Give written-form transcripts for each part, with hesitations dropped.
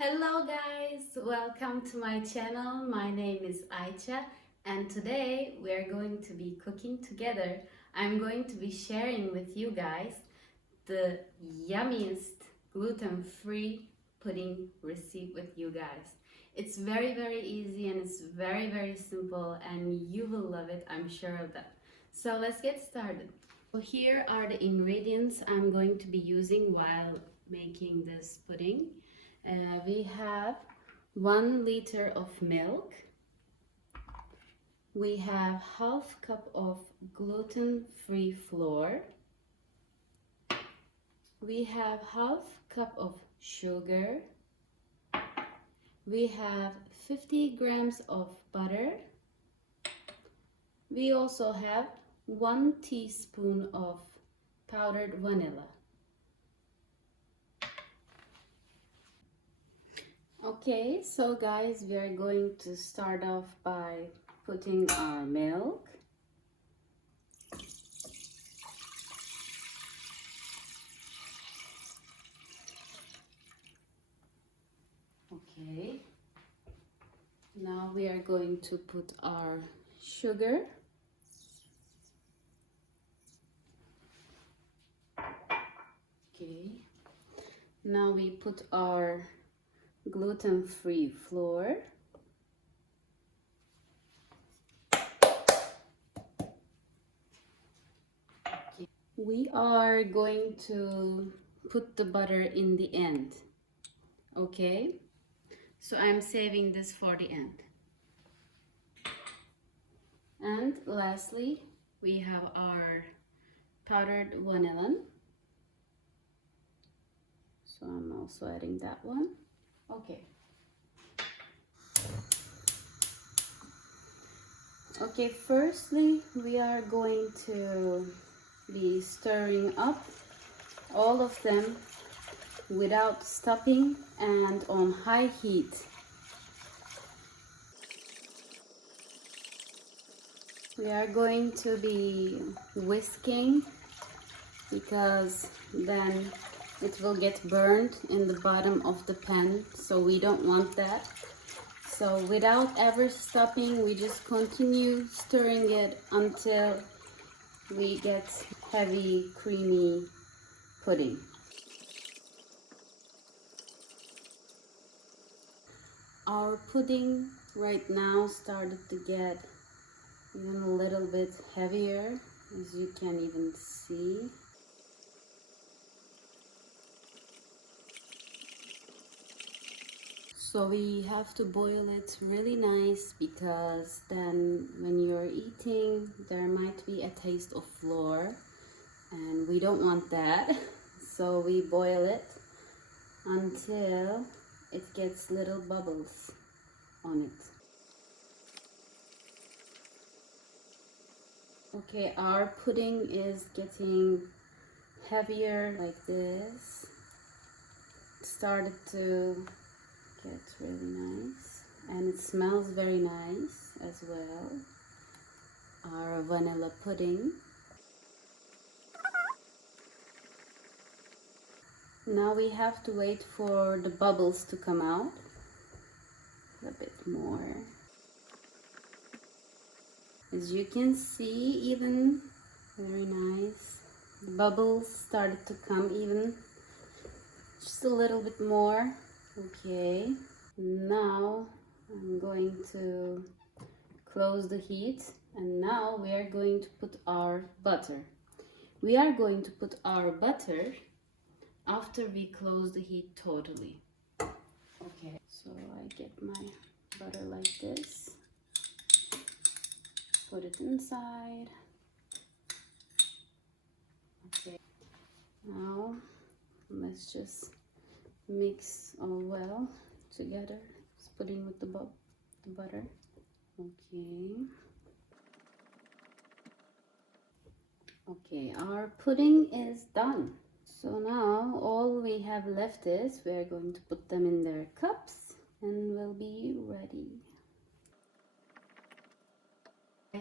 Hello guys, welcome to my channel. My name is Ayça and today we are going to be cooking together. I'm going to be sharing with you guys the yummiest gluten-free pudding recipe with you guys. It's very easy and it's very simple and you will love it, I'm sure of that. So let's get started. So here are the ingredients I'm going to be using while making this pudding. We have 1 liter of milk. We have half cup of gluten-free flour. We have half cup of sugar. We have 50 grams of butter. We also have 1 teaspoon of powdered vanilla. Okay, so guys, we are going to start off by putting our milk. Okay, now we are going to put our sugar. Okay, now we put our gluten-free flour. Okay. We are going to put the butter in the end. Okay, so I'm saving this for the end. And lastly, we have our powdered vanilla. So I'm also adding that one. Okay. Okay, firstly, we are going to be stirring up all of them without stopping and on high heat. We are going to be whisking because then it will get burned in the bottom of the pan, so we don't want that. So without ever stopping, we just continue stirring it until we get heavy, creamy pudding. Our pudding right now started to get even a little bit heavier, as you can even see. So we have to boil it really nice because then when you're eating there might be a taste of flour and we don't want that. So we boil it until it gets little bubbles on it. Okay, our pudding is getting heavier like this. It started to get really nice and it smells very nice as well. Our vanilla pudding. Now we have to wait for the bubbles to come out a bit more. As you can see, even very nice. The bubbles started to come even just a little bit more. Okay, now I'm going to close the heat and now we are going to put our butter. We are going to put our butter after we close the heat totally. Okay, so I get my butter like this, put it inside. Okay, now let's just mix all well together. Just put in with the butter. Okay. Okay, our pudding is done. So now all we have left is we are going to put them in their cups and we'll be ready.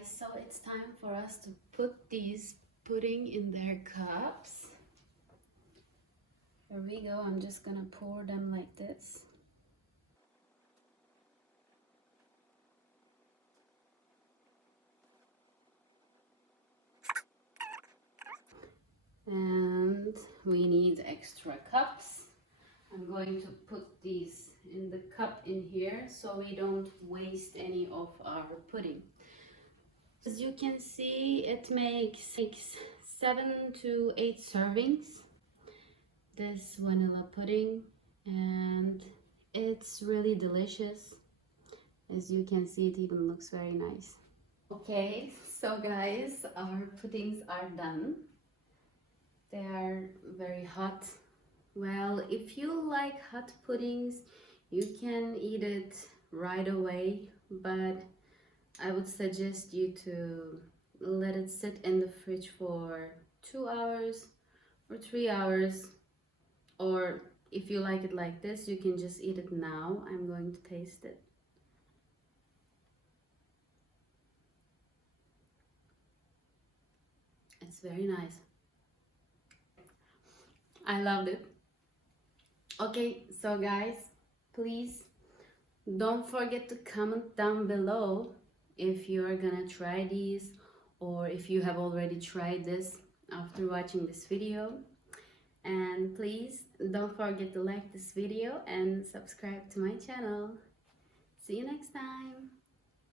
So it's time for us to put these pudding in their cups. Here we go. I'm just gonna pour them like this. And we need extra cups. I'm going to put these in the cup in here so we don't waste any of our pudding. As you can see, it makes 7 to 8 servings, this vanilla pudding, and it's really delicious. As you can see, it even looks very nice. Okay, so guys, our puddings are done. They are very hot. Well, if you like hot puddings, you can eat it right away, but I would suggest you to let it sit in the fridge for 2 hours or 3 hours, or if you like it like this, you can just eat it now. I'm going to taste it. It's very nice. I loved it. Okay, so guys, please don't forget to comment down below if you're gonna try these or if you have already tried this after watching this video. And please don't forget to like this video and subscribe to my channel. See you next time.